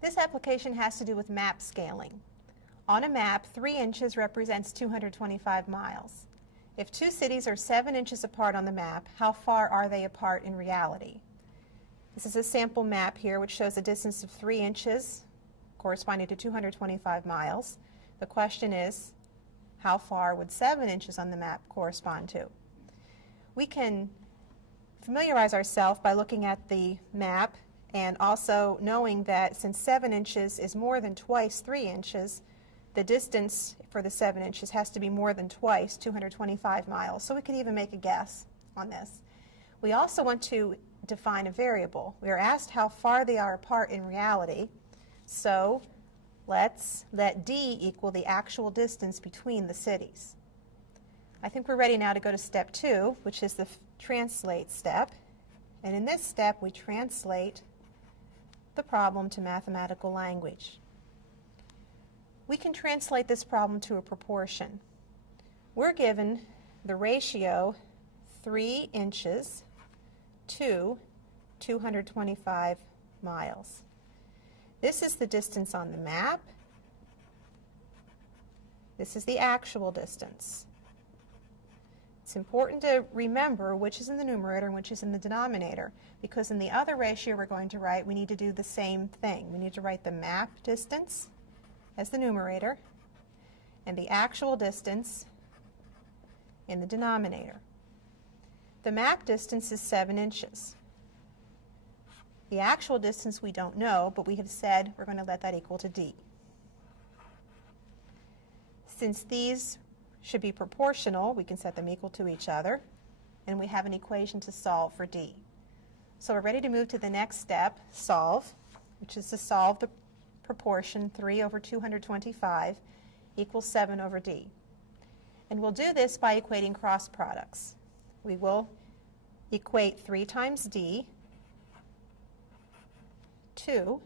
This application has to do with map scaling. On a map, 3 inches represents 225 miles. If two cities are 7 inches apart on the map, how far are they apart in reality? This is a sample map here which shows a distance of 3 inches corresponding to 225 miles. The question is, how far would 7 inches on the map correspond to? We can familiarize ourselves by looking at the map and also knowing that since 7 inches is more than twice 3 inches, the distance for the 7 inches has to be more than twice 225 miles. So we can even make a guess on this. We also want to define a variable. We are asked how far they are apart in reality. So let's let D equal the actual distance between the cities. I think we're ready now to go to step 2, which is the translate step. And in this step, we translate the problem to mathematical language. We can translate this problem to a proportion. We're given the ratio 3 inches to 225 miles. This is the distance on the map. This is the actual distance. It's important to remember which is in the numerator and which is in the denominator, because in the other ratio we're going to write, we need to do the same thing. We need to write the map distance as the numerator and the actual distance in the denominator. The map distance is 7 inches. The actual distance we don't know, but we have said we're going to let that equal to D. Since these should be proportional, we can set them equal to each other, and we have an equation to solve for D. So we're ready to move to the next step, solve, which is to solve the proportion 3 over 225 equals 7 over D. And we'll do this by equating cross products. We will equate 3 times D to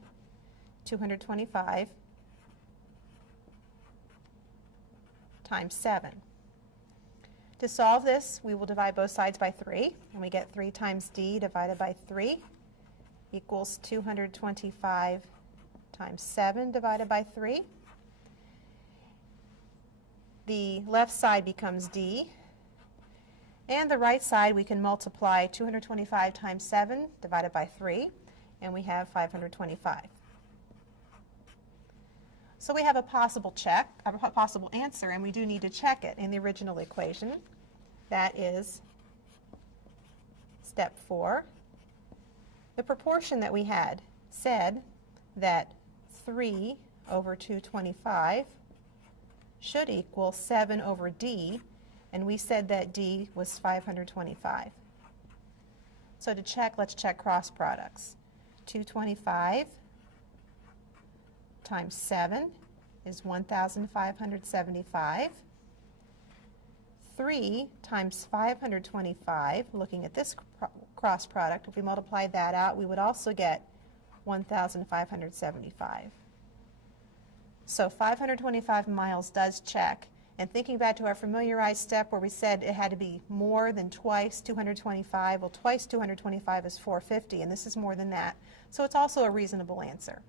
225 times 7. To solve this, we will divide both sides by 3, and we get 3 times D divided by 3 equals 225 times 7 divided by 3. The left side becomes D, and the right side we can multiply 225 times 7 divided by 3, and we have 525. So we have a possible answer, and we do need to check it in the original equation. That is step 4. The proportion that we had said that 3 over 225 should equal 7 over D, and we said that D was 525. So to check, let's check cross products. 225 times 7 is 1,575. 3 times 525, looking at this cross product, if we multiply that out, we would also get 1,575. So 525 miles does check. And thinking back to our familiarized step where we said it had to be more than twice 225, well, twice 225 is 450, and this is more than that. So it's also a reasonable answer.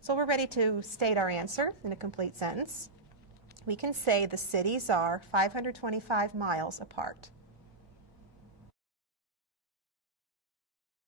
So we're ready to state our answer in a complete sentence. We can say the cities are 525 miles apart.